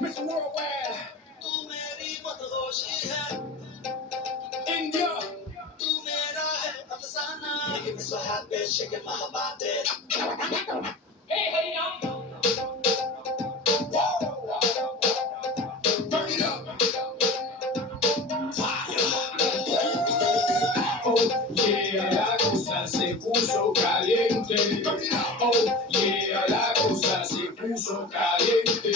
Mr. Worldwide, India. Making me so happy, shaking my body. Hey, how you doing? Burn it up. Oh, yeah, la cosa se puso caliente. Oh, yeah, la cosa se puso caliente.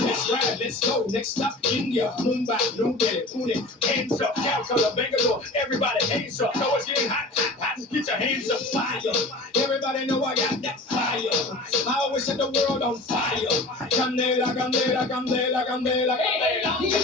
Let's ride, let's go. Next stop, India, Mumbai, New Delhi, Pune. Hands up, Calcutta, Bangalore. Everybody hands up. Know it's getting hot, hot, hot. Get your hands up, fire. Everybody know I got that fire. I always set the world on fire. Candela, candela, candela, candela, candela.